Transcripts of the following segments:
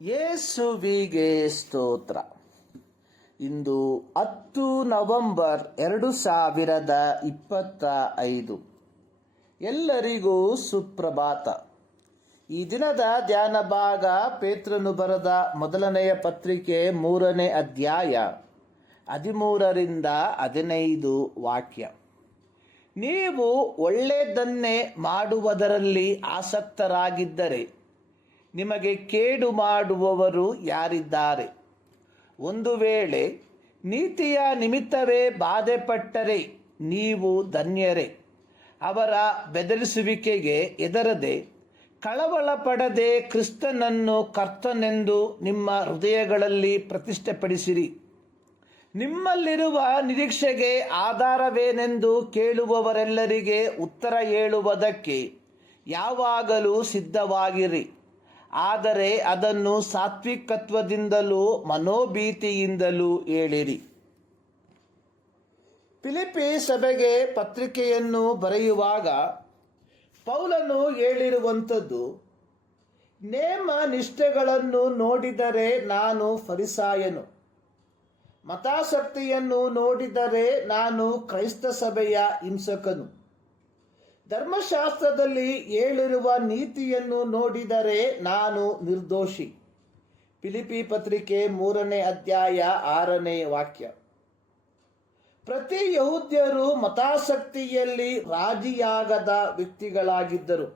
ಯೇಸುವಿಗೆ ಸ್ತೋತ್ರ. ಇಂದು 10 ನವೆಂಬರ್ 2025. ಎಲ್ಲರಿಗೂ ಸುಪ್ರಭಾತ. ಈ ದಿನದ ಧ್ಯಾನ ಭಾಗ ಪೇತ್ರನು ಬರೆದ ಮೊದಲನೆಯ ಪತ್ರಿಕೆ 3ನೇ ಅಧ್ಯಾಯ 13ರಿಂದ 15 ವಾಕ್ಯ. ನೀವು ಒಳ್ಳೆಯದನ್ನೇ ಮಾಡುವುದರಲ್ಲಿ ಆಸಕ್ತರಾಗಿದ್ದರೆ ನಿಮಗೆ ಕೇಡು ಮಾಡುವವರು ಯಾರಿದ್ದಾರೆ? ಒಂದು ವೇಳೆ ನೀತಿಯ ನಿಮಿತ್ತವೇ ಬಾಧೆಪಟ್ಟರೆ ನೀವು ಧನ್ಯರೇ. ಅವರ ಬೆದರಿಸುವಿಕೆಗೆ ಹೆದರದೆ ಕಳವಳ ಪಡದೆ ಕ್ರಿಸ್ತನನ್ನು ಕರ್ತನೆಂದು ನಿಮ್ಮ ಹೃದಯಗಳಲ್ಲಿ ಪ್ರತಿಷ್ಠೆಪಡಿಸಿರಿ. ನಿಮ್ಮಲ್ಲಿರುವ ನಿರೀಕ್ಷೆಗೆ ಆಧಾರವೇನೆಂದು ಕೇಳುವವರೆಲ್ಲರಿಗೆ ಉತ್ತರ ಹೇಳುವುದಕ್ಕೆ ಯಾವಾಗಲೂ ಸಿದ್ಧವಾಗಿರಿ. ಆದರೆ ಅದನ್ನು ಸಾತ್ವಿಕತ್ವದಿಂದಲೂ ಮನೋಭೀತಿಯಿಂದಲೂ ಹೇಳಿರಿ. ಫಿಲಿಪ್ಪಿ ಸಭೆಗೆ ಪತ್ರಿಕೆಯನ್ನು ಬರೆಯುವಾಗ ಪೌಲನು ಹೇಳಿರುವಂಥದ್ದು, ನೇಮ ನಿಷ್ಠೆಗಳನ್ನು ನೋಡಿದರೆ ನಾನು ಫರಿಸಾಯನು, ಮತಾಸಕ್ತಿಯನ್ನು ನೋಡಿದರೆ ನಾನು ಕ್ರೈಸ್ತ ಸಭೆಯ ಹಿಂಸಕನು, ಧರ್ಮಶಾಸ್ತ್ರದಲ್ಲಿ ಹೇಳಿರುವ ನೀತಿಯನ್ನು ನೋಡಿದರೆ ನಾನು ನಿರ್ದೋಷಿ. ಫಿಲಿಪ್ಪಿ ಪತ್ರಿಕೆ 3ನೇ ಅಧ್ಯಾಯ 6ನೇ ವಾಕ್ಯ. ಪ್ರತಿ ಯಹೂದ್ಯರು ಮತಾಸಕ್ತಿಯಲ್ಲಿ ರಾಜಿಯಾಗದ ವ್ಯಕ್ತಿಗಳಾಗಿದ್ದರು.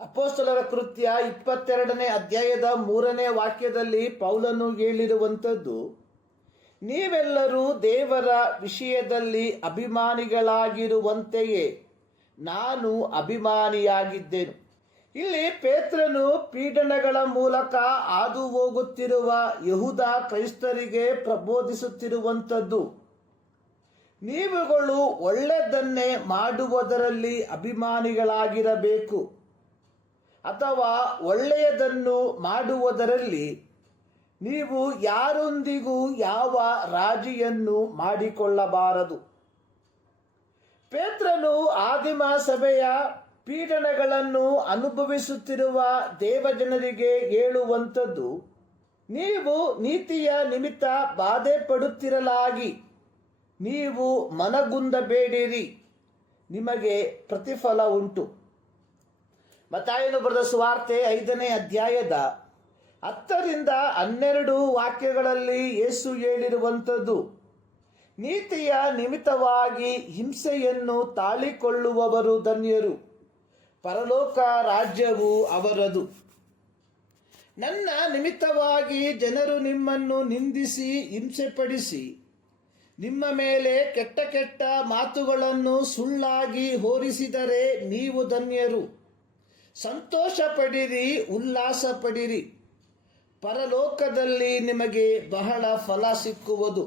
ಅಪೊಸ್ತಲರ ಕೃತ್ಯ 22ನೇ ಅಧ್ಯಾಯದ 3ನೇ ವಾಕ್ಯದಲ್ಲಿ ಪೌಲನು ಹೇಳಿರುವಂಥದ್ದು, ನೀವೆಲ್ಲರೂ ದೇವರ ವಿಷಯದಲ್ಲಿ ಅಭಿಮಾನಿಗಳಾಗಿರುವಂತೆಯೇ ನಾನು ಅಭಿಮಾನಿಯಾಗಿದ್ದೇನು. ಇಲ್ಲಿ ಪೇತ್ರನು ಪೀಡನೆಗಳ ಮೂಲಕ ಹಾದು ಹೋಗುತ್ತಿರುವ ಯಹೂದ ಕ್ರೈಸ್ತರಿಗೆ ಪ್ರಬೋಧಿಸುತ್ತಿರುವಂಥದ್ದು, ನೀವುಗಳು ಒಳ್ಳೆಯದನ್ನೇ ಮಾಡುವುದರಲ್ಲಿ ಅಭಿಮಾನಿಗಳಾಗಿರಬೇಕು, ಅಥವಾ ಒಳ್ಳೆಯದನ್ನು ಮಾಡುವುದರಲ್ಲಿ ನೀವು ಯಾರೊಂದಿಗೂ ಯಾವ ರಾಜಿಯನ್ನು ಮಾಡಿಕೊಳ್ಳಬಾರದು. ಪೇತ್ರನು ಆದಿಮ ಸಭೆಯ ಪೀಡನೆಗಳನ್ನು ಅನುಭವಿಸುತ್ತಿರುವ ದೇವಜನರಿಗೆ ಹೇಳುವಂಥದ್ದು, ನೀವು ನೀತಿಯ ನಿಮಿತ್ತ ಬಾಧೆ ಪಡುತ್ತಿರಲಾಗಿ ನೀವು ಮನಗುಂದಬೇಡಿರಿ, ನಿಮಗೆ ಪ್ರತಿಫಲ ಉಂಟು. ಮತ್ತಾಯನು ಬರೆದ ಸುವಾರ್ತೆ 5ನೇ ಅಧ್ಯಾಯದ 10ರಿಂದ 12 ವಾಕ್ಯಗಳಲ್ಲಿ ಯೇಸು ಹೇಳಿರುವಂಥದ್ದು, ನೀತಿಯ ನಿಮಿತ್ತವಾಗಿ ಹಿಂಸೆಯನ್ನು ತಾಳಿಕೊಳ್ಳುವವರು ಧನ್ಯರು, ಪರಲೋಕ ರಾಜ್ಯವು ಅವರದು. ನನ್ನ ನಿಮಿತ್ತವಾಗಿ ಜನರು ನಿಮ್ಮನ್ನು ನಿಂದಿಸಿ ಹಿಂಸೆಪಡಿಸಿ ನಿಮ್ಮ ಮೇಲೆ ಕೆಟ್ಟ ಕೆಟ್ಟ ಮಾತುಗಳನ್ನು ಸುಳ್ಳಾಗಿ ಹೋರಿಸಿದರೆ ನೀವು ಧನ್ಯರು. ಸಂತೋಷ ಪಡಿರಿ, ಉಲ್ಲಾಸ ಪಡಿರಿ, ಪರಲೋಕದಲ್ಲಿ ನಿಮಗೆ ಬಹಳ ಫಲ ಸಿಕ್ಕುವುದು.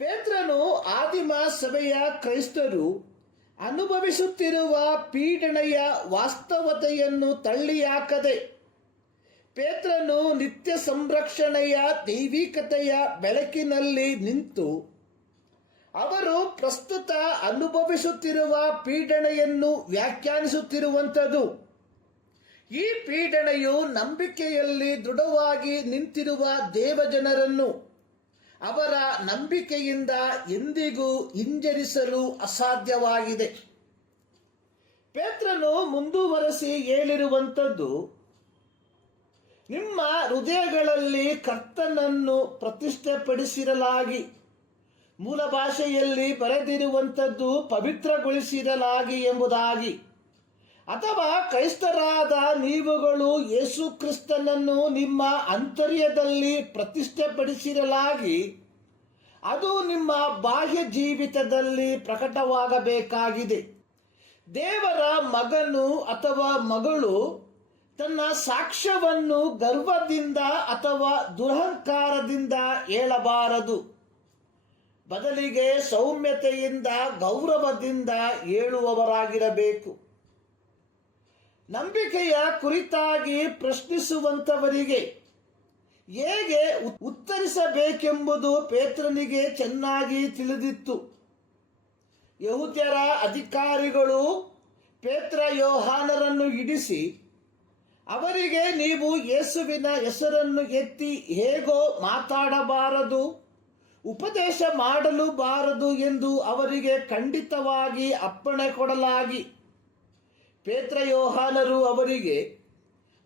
ಪೇತ್ರನು ಆದಿಮ ಸಭೆಯ ಕ್ರೈಸ್ತರು ಅನುಭವಿಸುತ್ತಿರುವ ಪೀಡನೆಯ ವಾಸ್ತವತೆಯನ್ನು ತಳ್ಳಿಹಾಕದೆ, ಪೇತ್ರನು ನಿತ್ಯ ಸಂರಕ್ಷಣೆಯ ದೈವಿಕತೆಯ ಬೆಳಕಿನಲ್ಲಿ ನಿಂತು ಅವರು ಪ್ರಸ್ತುತ ಅನುಭವಿಸುತ್ತಿರುವ ಪೀಡನೆಯನ್ನು ವ್ಯಾಖ್ಯಾನಿಸುತ್ತಿರುವಂಥದ್ದು. ಈ ಪೀಡನೆಯು ನಂಬಿಕೆಯಲ್ಲಿ ದೃಢವಾಗಿ ನಿಂತಿರುವ ದೇವಜನರನ್ನು ಅವರ ನಂಬಿಕೆಯಿಂದ ಎಂದಿಗೂ ಹಿಂಜರಿಸಲು ಅಸಾಧ್ಯವಾಗಿದೆ. ಪೇತ್ರನು ಮುಂದುವರೆಸಿ ಹೇಳಿರುವಂಥದ್ದು, ನಿಮ್ಮ ಹೃದಯಗಳಲ್ಲಿ ಕರ್ತನನ್ನು ಪ್ರತಿಷ್ಠೆಪಡಿಸಿರಲಾಗಿ, ಮೂಲ ಭಾಷೆಯಲ್ಲಿ ಬರೆದಿರುವಂಥದ್ದು ಪವಿತ್ರಗೊಳಿಸಿರಲಾಗಿ ಎಂಬುದಾಗಿ, ಅಥವಾ ಕ್ರೈಸ್ತರಾದ ನೀವುಗಳು ಯೇಸು ಕ್ರಿಸ್ತನನ್ನು ನಿಮ್ಮ ಅಂತರ್ಯದಲ್ಲಿ ಪ್ರತಿಷ್ಠೆಪಡಿಸಿರಲಾಗಿ, ಅದು ನಿಮ್ಮ ಬಾಹ್ಯ ಜೀವಿತದಲ್ಲಿ ಪ್ರಕಟವಾಗಬೇಕಾಗಿದೆ. ದೇವರ ಮಗನು ಅಥವಾ ಮಗಳು ತನ್ನ ಸಾಕ್ಷ್ಯವನ್ನು ಗರ್ವದಿಂದ ಅಥವಾ ದುರಹಂಕಾರದಿಂದ ಹೇಳಬಾರದು. ಬದಲಿಗೆ ಸೌಮ್ಯತೆಯಿಂದ, ಗೌರವದಿಂದ ಹೇಳುವವರಾಗಿರಬೇಕು. ನಂಬಿಕೆಯ ಕುರಿತಾಗಿ ಪ್ರಶ್ನಿಸುವಂಥವರಿಗೆ ಹೇಗೆ ಉತ್ತರಿಸಬೇಕೆಂಬುದು ಪೇತ್ರನಿಗೆ ಚೆನ್ನಾಗಿ ತಿಳಿದಿತ್ತು. ಯಹೂದ್ಯರ ಅಧಿಕಾರಿಗಳು ಪೇತ್ರ ಯೋಹಾನರನ್ನು ಹಿಡಿಸಿ ಅವರಿಗೆ ನೀವು ಯೇಸುವಿನ ಹೆಸರನ್ನು ಎತ್ತಿ ಹೇಗೋ ಮಾತಾಡಬಾರದು, ಉಪದೇಶ ಮಾಡಲು ಬಾರದು ಎಂದು ಅವರಿಗೆ ಖಂಡಿತವಾಗಿ ಅಪ್ಪಣೆ ಕೊಡಲಾಗಿ, ಪೇತ್ರ ಯೋಹಾನರು ಅವರಿಗೆ,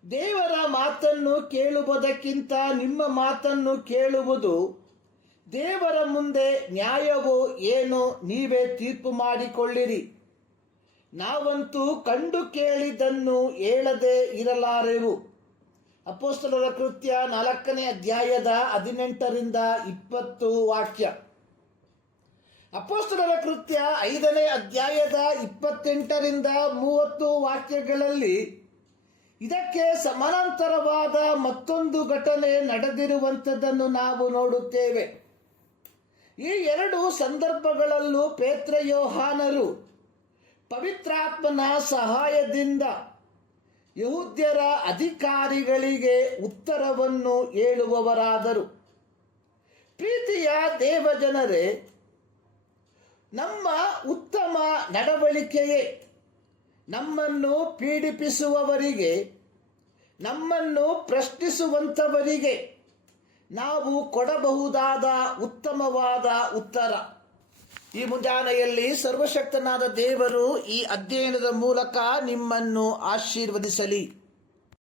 ದೇವರ ಮಾತನ್ನು ಕೇಳುವುದಕ್ಕಿಂತ ನಿಮ್ಮ ಮಾತನ್ನು ಕೇಳುವುದು ದೇವರ ಮುಂದೆ ನ್ಯಾಯವೋ ಏನೋ ನೀವೇ ತೀರ್ಪು ಮಾಡಿಕೊಳ್ಳಿರಿ. ನಾವಂತೂ ಕಂಡು ಕೇಳಿದ್ದನ್ನು ಹೇಳದೆ ಇರಲಾರೆವು. ಅಪೊಸ್ತಲರ ಕೃತ್ಯ 4ನೇ ಅಧ್ಯಾಯದ 18ರಿಂದ 20 ವಾಕ್ಯ. ಅಪೊಸ್ತಲರ ಕೃತ್ಯ 5ನೇ ಅಧ್ಯಾಯದ 28ರಿಂದ 30 ವಾಕ್ಯಗಳಲ್ಲಿ ಇದಕ್ಕೆ ಸಮಾನಾಂತರವಾದ ಮತ್ತೊಂದು ಘಟನೆ ನಡೆದಿರುವಂಥದ್ದನ್ನು ನಾವು ನೋಡುತ್ತೇವೆ. ಈ ಎರಡು ಸಂದರ್ಭಗಳಲ್ಲೂ ಪೇತ್ರ ಯೋಹಾನರು ಪವಿತ್ರಾತ್ಮನ ಸಹಾಯದಿಂದ ಯಹೂದ್ಯರ ಅಧಿಕಾರಿಗಳಿಗೆ ಉತ್ತರವನ್ನು ಹೇಳುವವರಾದರು. ಪ್ರೀತಿಯ ದೇವಜನರೇ, ನಮ್ಮ ಉತ್ತಮ ನಡವಳಿಕೆಯೇ ನಮ್ಮನ್ನು ಪೀಡಿಪಿಸುವವರಿಗೆ, ನಮ್ಮನ್ನು ಪ್ರಶ್ನಿಸುವಂಥವರಿಗೆ ನಾವು ಕೊಡಬಹುದಾದ ಉತ್ತಮವಾದ ಉತ್ತರ. ಈ ಮುಂಜಾನೆಯಲ್ಲಿ ಸರ್ವಶಕ್ತನಾದ ದೇವರು ಈ ಅಧ್ಯಯನದ ಮೂಲಕ ನಿಮ್ಮನ್ನು ಆಶೀರ್ವದಿಸಲಿ.